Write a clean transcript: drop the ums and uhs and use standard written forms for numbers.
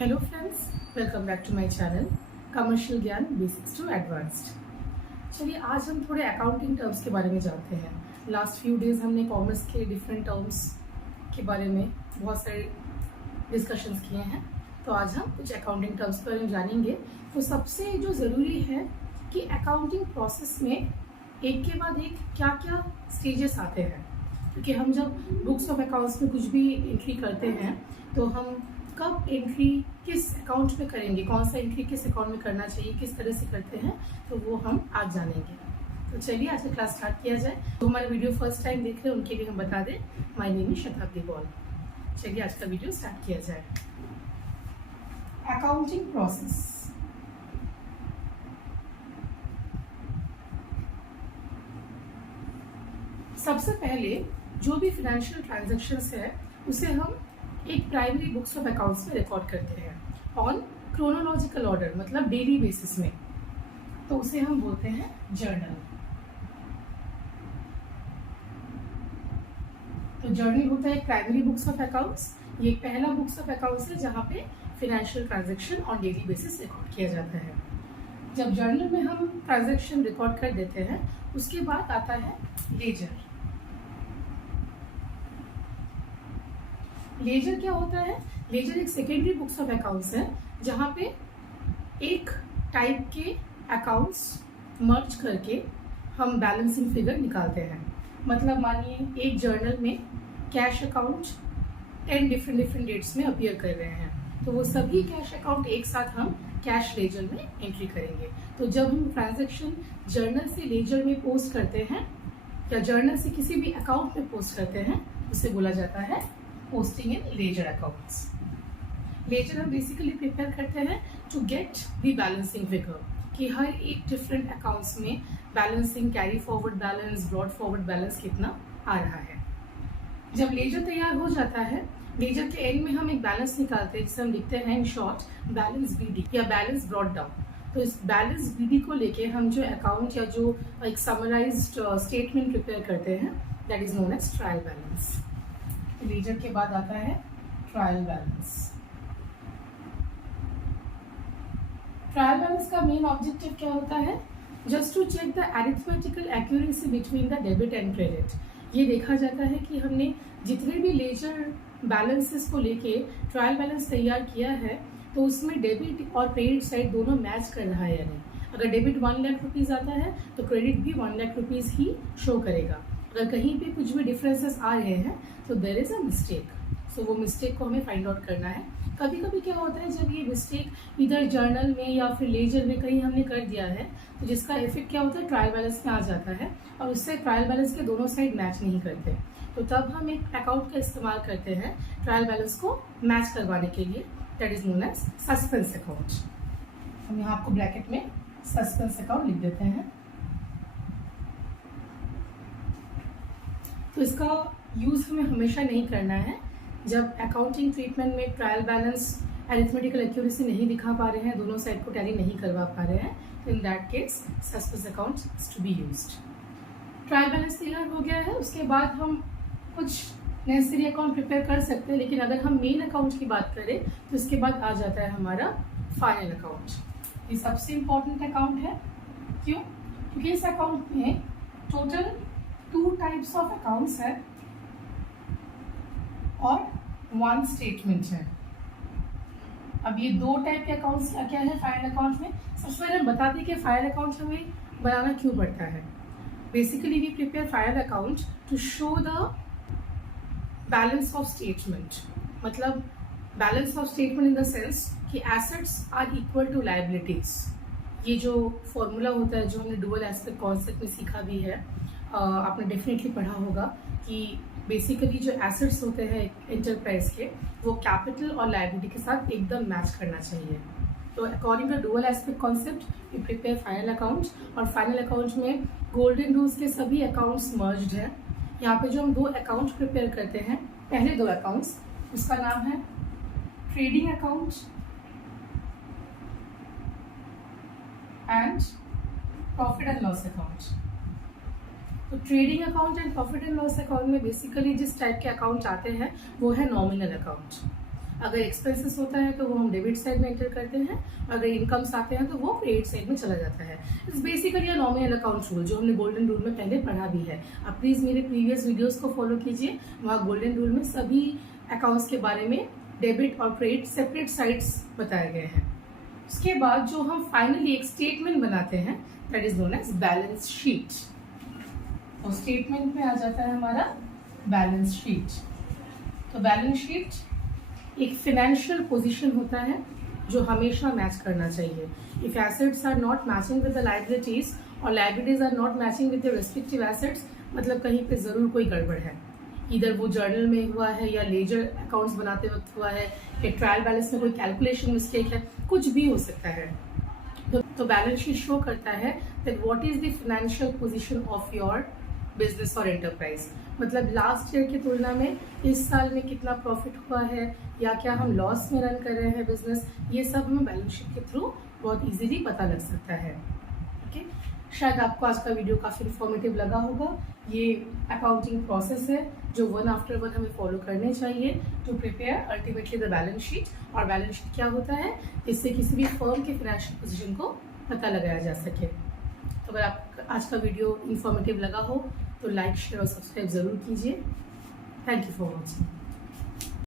Hello friends, welcome back to my channel commercial Gyan basics to advanced. चलिए आज हम थोड़े अकाउंटिंग टर्म्स के बारे में जानते हैं। लास्ट फ्यू डेज हमने कॉमर्स के डिफरेंट टर्म्स के बारे में बहुत सारे डिस्कशंस किए हैं, तो आज हम कुछ अकाउंटिंग टर्म्स के बारे में जानेंगे। तो सबसे जो ज़रूरी है कि अकाउंटिंग प्रोसेस में एक के बाद एक क्या क्या स्टेजेस आते हैं, क्योंकि हम जब बुक्स ऑफ अकाउंट्स में कुछ भी एंट्री करते हैं तो हम कब एंट्री किस अकाउंट में करेंगे, कौन सा एंट्री किस अकाउंट में करना चाहिए, किस तरह से करते हैं, तो वो हम आज जानेंगे। तो चलिए आज का क्लास स्टार्ट किया जाए। तो हमारे वीडियो फर्स्ट टाइम देख रहे हैं उनके लिए हम बता दें, माय नेम इज शताब्दी बॉल। चलिए आज का वीडियो स्टार्ट किया जाए। Accounting process. सबसे पहले जो भी फाइनेंशियल ट्रांजैक्शंस है उसे हम एक प्राइमरी बुक्स ऑफ अकाउंट्स में रिकॉर्ड करते हैं ऑन क्रोनोलॉजिकल ऑर्डर, मतलब डेली बेसिस में, तो उसे हम बोलते हैं जर्नल। तो जर्नल होता है प्राइमरी बुक्स ऑफ अकाउंट्स। ये पहला बुक्स ऑफ अकाउंट्स है जहाँ पे financial transaction on daily basis record किया जाता है। जब जर्नल में हम ट्रांजैक्शन रिकॉर्ड कर देते हैं उसके बाद आता है लेजर। लेजर क्या होता है? लेजर एक सेकेंडरी बुक्स ऑफ अकाउंट्स है जहाँ पे एक टाइप के अकाउंट्स मर्ज करके हम बैलेंसिंग फिगर निकालते हैं। मतलब मानिए एक जर्नल में कैश अकाउंट 10 डिफरेंट डेट्स में अपीयर कर रहे हैं, तो वो सभी कैश अकाउंट एक साथ हम कैश लेजर में एंट्री करेंगे। तो जब हम ट्रांजैक्शन जर्नल से लेजर में पोस्ट करते हैं या जर्नल से किसी भी अकाउंट में पोस्ट करते हैं उसे बोला जाता है posting in ledger accounts. Ledger हम बेसिकली प्रिपेयर करते हैं to get the balancing figure, कि हर एक डिफरेंट अकाउंट्स में balancing, carry forward balance, brought forward balance कितना आ रहा है। जब लेजर तैयार हो जाता है, लेजर के एंड में हम एक बैलेंस निकालते हैं जिसे हम लिखते हैं इन शॉर्ट बैलेंस बीडी या बैलेंस ब्रॉड डाउन। तो इस बैलेंस बीडी को लेके हम जो अकाउंट या जो एक समराइज्ड स्टेटमेंट प्रिपेयर करते हैं that is known as trial balance. Ledger के बाद आता है ट्रायल बैलेंस। ट्रायल बैलेंस का मेन ऑब्जेक्टिव क्या होता है? Just to check the arithmetical accuracy between the debit and credit. ये देखा जाता है कि हमने जितने भी लेजर बैलेंसेस को लेके ट्रायल बैलेंस तैयार किया है तो उसमें डेबिट और क्रेडिट साइड दोनों मैच कर रहा है या नहीं। अगर डेबिट 1 लाख रुपीज आता है तो क्रेडिट भी 1 लाख रुपीज ही शो करेगा। अगर कहीं पे कुछ भी डिफरेंसेस आ रहे हैं तो देयर इज अ मिस्टेक। सो वो मिस्टेक को हमें फाइंड आउट करना है। कभी कभी क्या होता है, जब ये मिस्टेक इधर जर्नल में या फिर लेजर में कहीं हमने कर दिया है तो जिसका इफेक्ट क्या होता है, ट्रायल बैलेंस में आ जाता है और उससे ट्रायल बैलेंस के दोनों साइड मैच नहीं करते। तो तब हम एक अकाउंट का इस्तेमाल करते हैं ट्रायल बैलेंस को मैच करवाने के लिए, that is known as suspense account. हम यहाँ आपको ब्रैकेट में सस्पेंस अकाउंट लिख देते हैं। तो इसका यूज हमें हमेशा नहीं करना है। जब अकाउंटिंग ट्रीटमेंट में ट्रायल बैलेंस अरिथमेटिकल एक्यूरेसी नहीं दिखा पा रहे हैं, दोनों साइड को टैली नहीं करवा पा रहे हैं, तो in that case suspense account is to be used. Trial balance तैयार हो गया है, उसके बाद हम कुछ नेसेसरी अकाउंट प्रिपेयर कर सकते हैं, लेकिन अगर हम मेन अकाउंट की बात करें तो इसके बाद आ जाता है हमारा फाइनल अकाउंट। ये सबसे इम्पोर्टेंट अकाउंट है। क्यों? क्योंकि इस अकाउंट में टोटल 2 टाइप्स ऑफ अकाउंट्स है और 1 स्टेटमेंट है। अब ये 2 टाइप के अकाउंट्स क्या क्या है फाइनल अकाउंट में? सबसे पहले हम बता दें कि फाइनल अकाउंट हमें बनाना क्यों पड़ता है। Basically we prepare final account to show the balance of statement. मतलब balance of statement in the sense कि assets are equal to liabilities. ये जो फॉर्मूला होता है जो हमने डुअल एस्पेक्ट कॉन्सेप्ट में सीखा भी है, आपने डेफिनेटली पढ़ा होगा कि बेसिकली जो एसेट्स होते हैं एंटरप्राइज के, वो कैपिटल और लायबिलिटी के साथ एकदम मैच करना चाहिए। तो according to dual aspect concept we prepare final account. और फाइनल अकाउंट में गोल्डन रूल्स के सभी अकाउंट्स मर्ज्ड हैं। यहाँ पे जो हम 2 अकाउंट प्रिपेयर करते हैं, पहले 2 अकाउंट्स, उसका नाम है trading account and profit and loss account. तो trading account and profit and loss account में बेसिकली जिस टाइप के अकाउंट आते हैं वो है नॉमिनल अकाउंट। अगर एक्सपेंसेस होता है तो वो हम डेबिट साइड में एंटर करते हैं, अगर इनकम्स आते हैं तो वो क्रेडिट साइड में चला जाता है। It's basically nominal account rule, जो हमने गोल्डन रूल में पहले पढ़ा भी है। आप प्लीज़ मेरे प्रीवियस वीडियोस को फॉलो कीजिए, वहाँ गोल्डन रूल में सभी अकाउंट्स के बारे में डेबिट और क्रेडिट सेपरेट साइड्स बताए गए हैं। उसके बाद जो हम फाइनली एक स्टेटमेंट बनाते हैं, that is known as balance sheet. तो स्टेटमेंट में आ जाता है हमारा बैलेंस शीट। तो बैलेंस शीट एक फाइनेंशियल पोजीशन होता है जो हमेशा मैच करना चाहिए। If assets are not matching with the liabilities और liabilities are not matching with the respective assets, मतलब कहीं पे जरूर कोई गड़बड़ है। इधर वो जर्नल में हुआ है, या लेजर अकाउंट्स बनाते वक्त हुआ है, या ट्रायल बैलेंस में कोई कैलकुलेशन मिस्टेक है, कुछ भी हो सकता है। तो बैलेंस शीट शो करता है that what is the financial position of your business और एंटरप्राइज। मतलब लास्ट ईयर की तुलना में इस साल में कितना प्रॉफिट हुआ है, या क्या हम लॉस में रन कर रहे हैं बिजनेस, ये सब हमें बैलेंस शीट के थ्रू बहुत इजीली पता लग सकता है। ओके, शायद आपको आज का वीडियो काफ़ी इन्फॉर्मेटिव लगा होगा। ये अकाउंटिंग प्रोसेस है जो वन आफ्टर वन हमें फॉलो करने चाहिए to prepare ultimately the balance sheet. और बैलेंस शीट क्या होता है, इससे किसी भी फर्म के फाइनेंशियल पोजीशन को पता लगाया जा सके। तो अगर आप आज का वीडियो इन्फॉर्मेटिव लगा हो तो लाइक, शेयर और सब्सक्राइब ज़रूर कीजिए। Thank you for watching.